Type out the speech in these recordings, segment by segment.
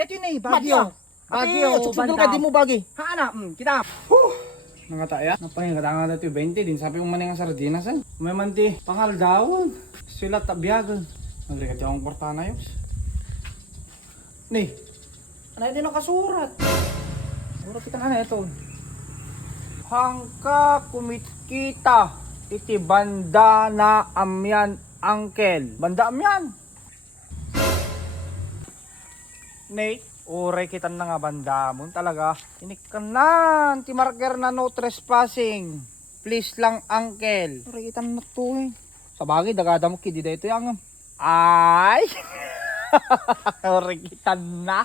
Dito yun eh, Baguio. Baguio, Suksudol ka, di mo bagi. Haana, kita. Nangataya, napangin katanga dito 20 din. Sabi mo man yung sardinas eh. May manti, pangal daw. Sila tabiyagan. Nagrikat yung kwarta na yun. Ni, Ano din nakasurat? surat kita na ito. Hangka kumikita iti banda na amyan angkel. Banda amyan. Nate, uray kita na nga banda mo talaga. Inikan na, ti marker na no trespassing. Please lang uncle. Uray kita na to eh. Sa bagay, dagada mo kidi dito yung ay. Uray kita na.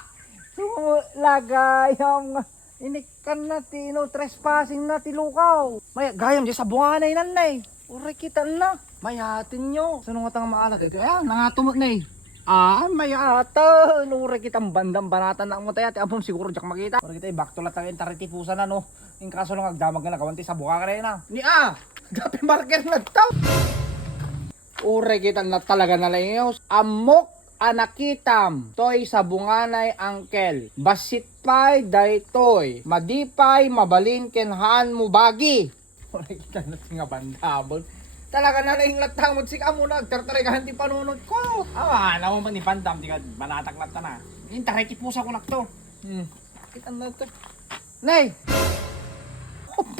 Lagay yung inikan na ti no trespassing na ti lukaw. May gayam di sa bunganay nanay. Uray kita na. Mayatin nyo. Saan nga tanga maalag ito? Ayan, nangatumot na eh. Mayatan. Uray kitang bandang banatan na ang mataya. Ti abom siguro diyak makita. Uray kita back to latang intaritipusan na no. Yung kaso lang agdamag na nagawanti sa buka ka na. Ni Dapi marker na tao. Uray kita na talaga na lang amok anakitam. Toy sa bunganay angkel. Basit pay daytoy. Madipay mabalin kenhaan mo bagi. Uray kita na tinga bandabol. Talaga na lang latang si kamo nagtartarigahan ti panunod ko. Naman pa ni Pandam, di ka manataklat na. Intaray pusa ko nakto. Kita na ito. Nay!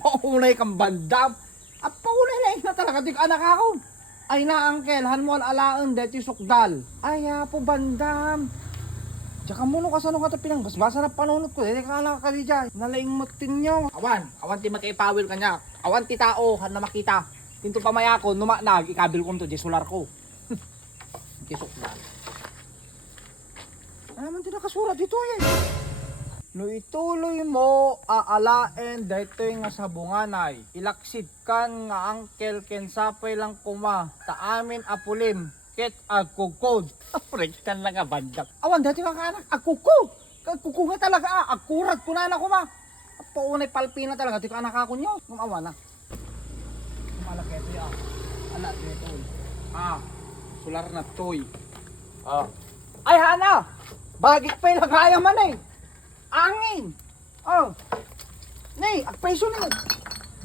Paunay kang bandam. Paunay na talaga, di ka anak ako. Ay na, angkel, hanmo alaan, deti sukdal. Ay, po bandam. Tsaka muno ka sano ka pinang basbasa na panunod ko. Deti ka anak ka di dyan. Nalaing matin nyo. Awan ti magkaipawil ka niya. Awan ti tao, han na makita. Tinto pamaya ko, numanag, ikabil ko to, di solar ko. Kisok na. Naman din nakasurat dito eh. No ituloy mo, aalaen, daytoy nga sa bunganay. Ilaksid kan nga angkel ken sapay lang kuma. Taamin apulim, ket agkukod. Rektan lang nga bandak. Awan, dati mga anak, agkukod. Agkukod nga talaga, agkurat ko na anak ko ma. Paunay palpina talaga, di ka anak ako nyo. Ngumawa na. Malaki ito yan. Ala, dito. Solar na toy. Ay, Hana! Bagik pa ilang kaya man eh. Angin! Nay, agpeso ni.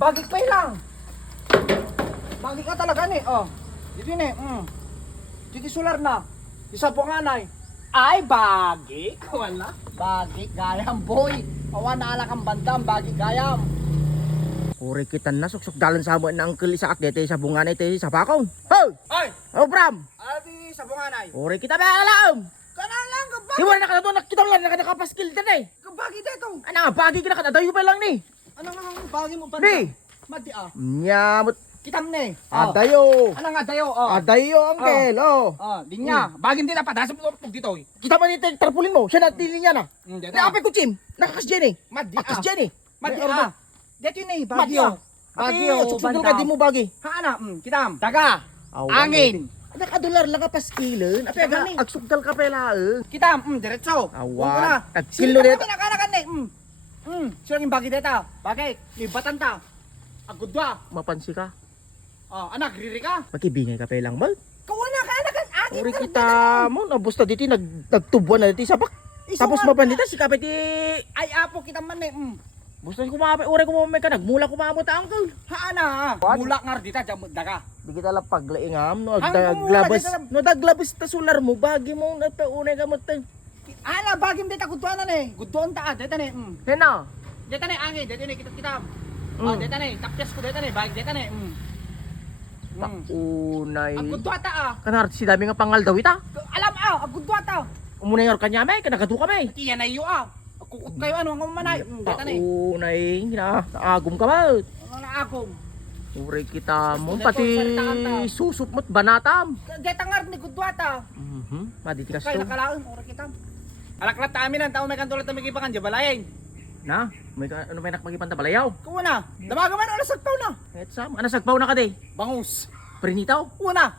Bagik pa ilang. Bagik ka talaga ni. Dito ni. Dito solar na. Isa po nga nay. Ay, bagik. Wala. Bagik, gayam boy. Awan na ala kang bandam, bagik gayam. Uri kita na suksok dalan sa mo na angkel sa akdete sa bunganay te sa pakon. Hoy! Ay! Oh, Bram. Adi sa bunganay. Uri kita ba alam? Kana lang ka Di mo na nakadato nakita lang nakakapaskil din eh. Kabagi dito. Ano nga bagi ka nakadayo pa lang ni. Ano nga ang bagi mo ba? Ni. Mati Nyamot. Kitam ni. Adayo. Ano nga dayo? Adayo angkel. Di niya. Bagin din na padasap mo dito. Kita man yung tarpulin mo. Siya na tili niya na. Dito. Nakapit ko chim. Nakakas dyan eh. Madi Akas dyan eh. Madi Dito yun eh, Baguio. Baguio, Suksudol ka, di mo bagi. Haana, kitam. Daga. Angin. Nakadolar lang ka paskilan. Ape Gani. agsugdal ka pala eh. Kitam, diretso. Awan. Sino Kilo na dito. kami nakanakan eh. Sino yung bagi dito? Bagay, libatan ta. Agudwa. Mapansi ka. Anak, riri ka. Makibingay ka pa lang mal. Kawana ka, anak, agit. Uri kita mo. Nabusta dito nagtubuan na dito sa bak. Tapos mapandita si kapit Ay, apo kita man eh. Busto ko mapay. Uri ko mamay ka. Nagmula ko mamot ang angkol. Haana, mula nga dito, daga. Di kita lang paglaingam. No, Ang daglabas. mumula dito No, daglabas ta solar mo. Bagi mo. Napaunay ka mo tayo. Ana, bagim dito, guddoan na eh. Guddoan ta, dito na eh. Hena. Dito na eh, angin, dito na eh, kita. Dito na eh, tapyas ko dito na eh, bagay dito na eh. Unay. Ang gudwa ta Kanar si dami nga pangal daw ita. Alam ang gudwa ta. Umunay nga kanya may. Kanagadu ka may. Tiyan na iyo Kukut kayo ano ang umanay. Dito na eh. Unay. Naagum ka ba? Ano na akong. Uri kita mo. Dito, Pati salitaan ta. susup mo't banatam. Dito nga ni gudwa ta. Maditikas Kaya to. nakalaon, ora kita. Alaklat ta amin ang tao may kantulat na may kipakan, jabalayin. Na? Ano may nakmagipan ta balayaw? Kuha na, damaga man, oras sagpaw na. Et sam. Ano sagpaw na ka day? Bangus. Perinitaw? Kuha na.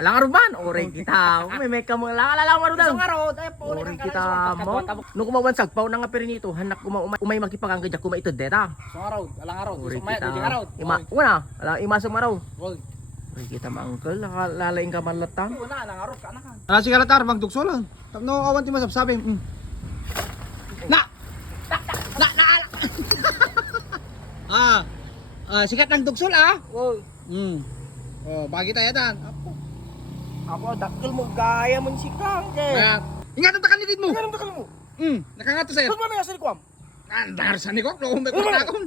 Alang aruban. Uri kita. May ka mo lang. Alang aruban. Isang araw, tayo po. Uri kita mo. Nung kumawan sagpaw na nga perinito. Hanak umay magkipang kaya kumaitod deta. Isang araw, alang araw. Uri Isang maya, kita. duding araw. Una. Alang imasang araw. Wag. Uri kita maangkol. Lalaing ka man latang. Kuha na, alang araw, ka na ka. Ano si Kalatar, magdugso lang. Tapno awan ti masabsabi. Sikat ng dugsol Oh, bagi tayo tan. ako dakkel mo gaya mo si Kangkel. Ingatan ta kanidid mo. Ganun dakkel mo. Nakangato sa'yo. Ba't mo may asali ko am? Dahil sa ni ko, may Ano ba? akon.